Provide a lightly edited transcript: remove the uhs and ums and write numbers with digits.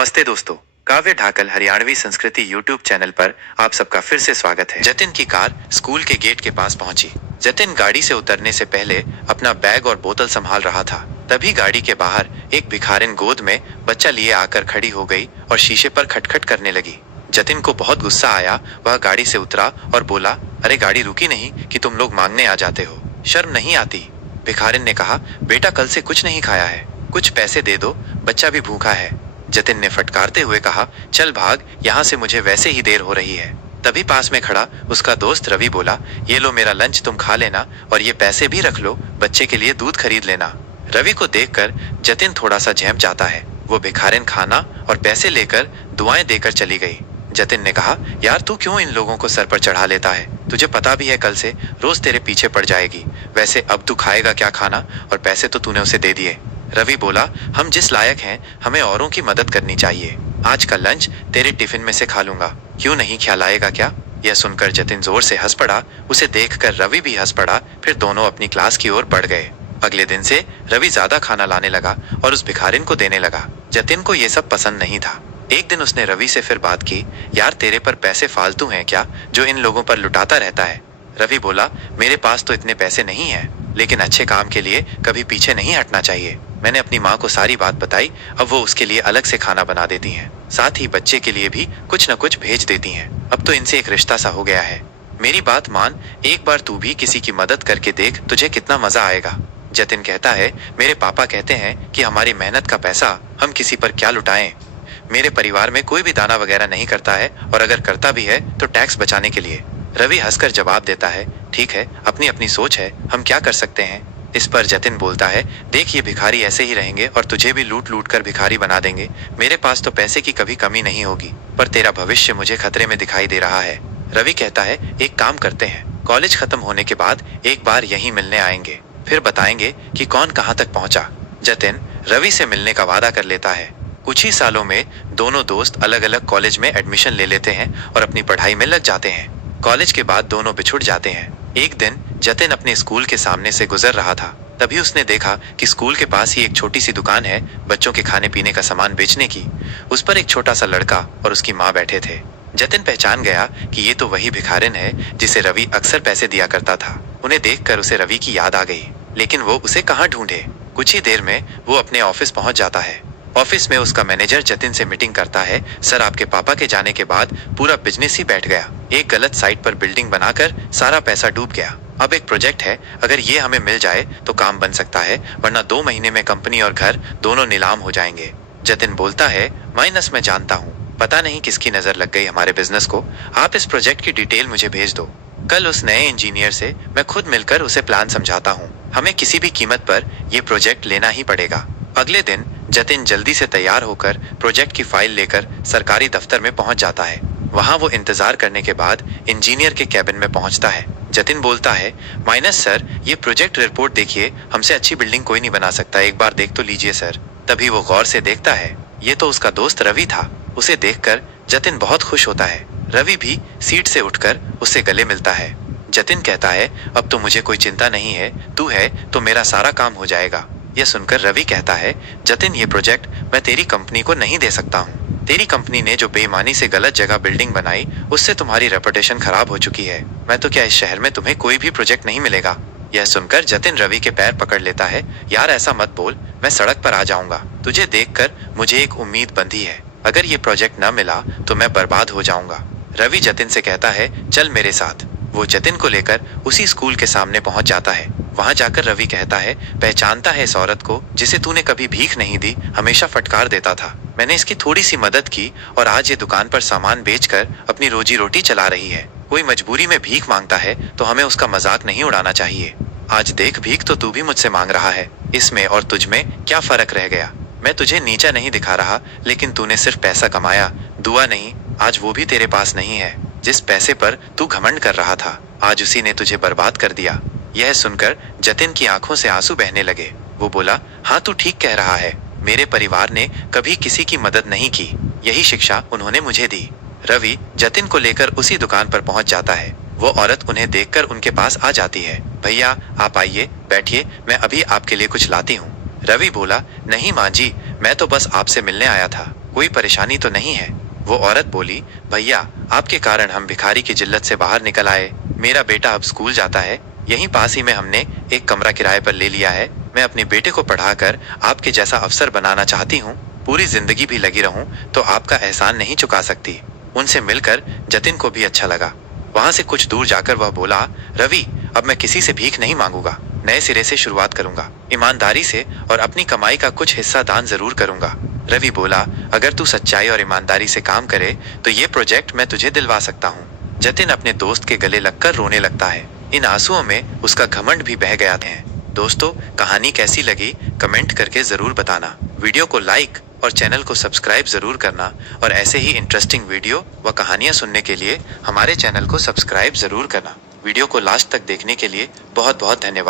नमस्ते दोस्तों, काव्य ढाकल हरियाणवी संस्कृति यूट्यूब चैनल पर आप सबका फिर से स्वागत है। जतिन की कार स्कूल के गेट के पास पहुंची। जतिन गाड़ी से उतरने से पहले अपना बैग और बोतल संभाल रहा था। तभी गाड़ी के बाहर एक भिखारिन गोद में बच्चा लिए आकर खड़ी हो गई और शीशे पर खटखट करने लगी। जतिन को बहुत गुस्सा आया। वह गाड़ी से उतरा और बोला, अरे गाड़ी रुकी नहीं कि तुम लोग मांगने आ जाते हो, शर्म नहीं आती? भिखारिन ने कहा, बेटा कल से कुछ नहीं खाया है, कुछ पैसे दे दो, बच्चा भी भूखा है। जतिन ने फटकारते हुए कहा, चल भाग यहाँ से, मुझे वैसे ही देर हो रही है। तभी पास में खड़ा उसका दोस्त रवि बोला, ये लो मेरा लंच, तुम खा लेना और ये पैसे भी रख लो, बच्चे के लिए दूध खरीद लेना। रवि को देखकर जतिन थोड़ा सा झेम जाता है। वो भिखारिन खाना और पैसे लेकर दुआएं देकर चली गई। जतिन ने कहा, यार तू क्यों इन लोगों को सर पर चढ़ा लेता है? तुझे पता भी है कल से रोज तेरे पीछे पड़ जाएगी। वैसे अब तू खाएगा क्या खाना, और पैसे तो तूने उसे दे दिए। रवि बोला, हम जिस लायक हैं हमें औरों की मदद करनी चाहिए। आज का लंच तेरे टिफिन में से खा लूंगा, क्यों नहीं ख्याल आएगा क्या? यह सुनकर जतिन जोर से हंस पड़ा। उसे देखकर रवि भी हंस पड़ा। फिर दोनों अपनी क्लास की ओर बढ़ गए। अगले दिन से रवि ज्यादा खाना लाने लगा और उस भिखारिन को देने लगा। जतिन को यह सब पसंद नहीं था। एक दिन उसने रवि से फिर बात की, यार तेरे पर पैसे फालतू हैं क्या, जो इन लोगों पर लुटाता रहता है? रवि बोला, मेरे पास तो इतने पैसे नहीं हैं, लेकिन अच्छे काम के लिए कभी पीछे नहीं हटना चाहिए। मैंने अपनी माँ को सारी बात बताई, अब वो उसके लिए अलग से खाना बना देती हैं, साथ ही बच्चे के लिए भी कुछ न कुछ भेज देती हैं। अब तो इनसे एक रिश्ता सा हो गया है। मेरी बात मान, एक बार तू भी किसी की मदद करके देख, तुझे कितना मजा आएगा। जतिन कहता है, मेरे पापा कहते हैं कि हमारी मेहनत का पैसा हम किसी पर क्या लुटाएं। मेरे परिवार में कोई भी दाना वगैरह नहीं करता है, और अगर करता भी है तो टैक्स बचाने के लिए। रवि हंसकर जवाब देता है, ठीक है, अपनी अपनी सोच है, हम क्या कर सकते हैं। इस पर जतिन बोलता है, देख ये भिखारी ऐसे ही रहेंगे और तुझे भी लूट लूट कर भिखारी बना देंगे। मेरे पास तो पैसे की कभी कमी नहीं होगी, पर तेरा भविष्य मुझे खतरे में दिखाई दे रहा है। रवि कहता है, एक काम करते हैं, कॉलेज खत्म होने के बाद एक बार यहीं मिलने आएंगे, फिर बताएंगे कि कौन कहाँ तक पहुंचा। जतिन रवि से मिलने का वादा कर लेता है। कुछ ही सालों में दोनों दोस्त अलग अलग कॉलेज में एडमिशन ले लेते हैं और अपनी पढ़ाई में लग जाते हैं। कॉलेज के बाद दोनों बिछुड़ जाते हैं। एक दिन जतिन अपने स्कूल के सामने से गुजर रहा था। तभी उसने देखा कि स्कूल के पास ही एक छोटी सी दुकान है बच्चों के खाने पीने का सामान बेचने की। उस पर एक छोटा सा लड़का और उसकी माँ बैठे थे। जतिन पहचान गया कि ये तो वही भिखारिन है जिसे रवि अक्सर पैसे दिया करता था। उन्हें देखकर उसे रवि की याद आ गई, लेकिन वो उसे कहाँ ढूंढे। कुछ ही देर में वो अपने ऑफिस पहुंच जाता है। ऑफिस में उसका मैनेजर जतिन से मीटिंग करता है। सर, आपके पापा के जाने के बाद पूरा बिजनेस ही बैठ गया। एक गलत साइट पर बिल्डिंग बनाकर सारा पैसा डूब गया। अब एक प्रोजेक्ट है, अगर ये हमें मिल जाए तो काम बन सकता है, वरना 2 महीने में कंपनी और घर दोनों नीलाम हो जाएंगे। जतिन बोलता है, माइनस मैं जानता हूँ, पता नहीं किसकी नजर लग गई हमारे बिजनेस को। आप इस प्रोजेक्ट की डिटेल मुझे भेज दो। कल उस नए इंजीनियर से मैं खुद मिलकर उसे प्लान समझाता हूँ। हमें किसी भी कीमत पर यह प्रोजेक्ट लेना ही पड़ेगा। अगले दिन जतिन जल्दी से तैयार होकर प्रोजेक्ट की फाइल लेकर सरकारी दफ्तर में पहुंच जाता है। वहां वो इंतजार करने के बाद इंजीनियर के कैबिन में पहुंचता है। जतिन बोलता है, माइनस सर, ये प्रोजेक्ट रिपोर्ट देखिए, हमसे अच्छी बिल्डिंग कोई नहीं बना सकता, एक बार देख तो लीजिए सर। तभी वो गौर से देखता है, ये तो उसका दोस्त रवि था। उसे देखकर जतिन बहुत खुश होता है। रवि भी सीट से उठकर उससे गले मिलता है। जतिन कहता है, अब तो मुझे कोई चिंता नहीं है, तू है तो मेरा सारा काम हो जाएगा। यह सुनकर रवि कहता है, जतिन ये प्रोजेक्ट मैं तेरी कंपनी को नहीं दे सकता हूँ। तेरी कंपनी ने जो बेईमानी से गलत जगह बिल्डिंग बनाई, उससे तुम्हारी रेपुटेशन खराब हो चुकी है। मैं तो क्या, इस शहर में तुम्हें कोई भी प्रोजेक्ट नहीं मिलेगा। यह सुनकर जतिन रवि के पैर पकड़ लेता है। यार ऐसा मत बोल, मैं सड़क पर आ जाऊंगा। तुझे देखकर मुझे एक उम्मीद बंधी है, अगर ये प्रोजेक्ट न मिला तो मैं बर्बाद हो जाऊंगा। रवि जतिन से कहता है, चल मेरे साथ। वो जतिन को लेकर उसी स्कूल के सामने पहुंच जाता है। वहां जाकर रवि कहता है, पहचानता है इस औरत को जिसे तूने कभी भीख नहीं दी, हमेशा फटकार देता था। मैंने इसकी थोड़ी सी मदद की और आज ये दुकान पर सामान बेचकर अपनी रोजी रोटी चला रही है। कोई मजबूरी में भीख मांगता है तो हमें उसका मजाक नहीं उड़ाना चाहिए। आज देख, भीख तो तू भी मुझसे मांग रहा है, इसमें और तुझ में क्या फर्क रह गया? मैं तुझे नीचा नहीं दिखा रहा, लेकिन तूने सिर्फ पैसा कमाया, दुआ नहीं। आज वो भी तेरे पास नहीं है। जिस पैसे पर तू घमंड कर रहा था, आज उसी ने तुझे बर्बाद कर दिया। यह सुनकर जतिन की आंखों से आंसू बहने लगे। वो बोला, हाँ तू ठीक कह रहा है, मेरे परिवार ने कभी किसी की मदद नहीं की, यही शिक्षा उन्होंने मुझे दी। रवि जतिन को लेकर उसी दुकान पर पहुंच जाता है। वो औरत उन्हें देखकर उनके पास आ जाती है। भैया आप आइए, बैठिए, मैं अभी आपके लिए कुछ लाती हूँ। रवि बोला, नहीं माँ जी, मैं तो बस आपसे मिलने आया था। कोई परेशानी तो नहीं है? वो औरत बोली, भैया आपके कारण हम भिखारी की जिल्लत से बाहर निकल आए। मेरा बेटा अब स्कूल जाता है, यहीं पास ही में हमने एक कमरा किराए पर ले लिया है। मैं अपने बेटे को पढ़ाकर आपके जैसा अफसर बनाना चाहती हूँ। पूरी जिंदगी भी लगी रहूं तो आपका एहसान नहीं चुका सकती। उनसे मिलकर जतिन को भी अच्छा लगा। वहां से कुछ दूर जाकर वह बोला, रवि अब मैं किसी से भीख नहीं मांगूंगा, नए सिरे से शुरुआत करूंगा, ईमानदारी से, और अपनी कमाई का कुछ हिस्सा दान जरूर करूंगा। रवि बोला, अगर तू सच्चाई और ईमानदारी से काम करे तो ये प्रोजेक्ट मैं तुझे दिलवा सकता हूँ। जतिन अपने दोस्त के गले लगकर रोने लगता है। इन आंसुओं में उसका घमंड भी बह गया है। दोस्तों, कहानी कैसी लगी कमेंट करके जरूर बताना। वीडियो को लाइक और चैनल को सब्सक्राइब जरूर करना, और ऐसे ही इंटरेस्टिंग वीडियो व कहानियां सुनने के लिए हमारे चैनल को सब्सक्राइब जरूर करना। वीडियो को लास्ट तक देखने के लिए बहुत बहुत धन्यवाद।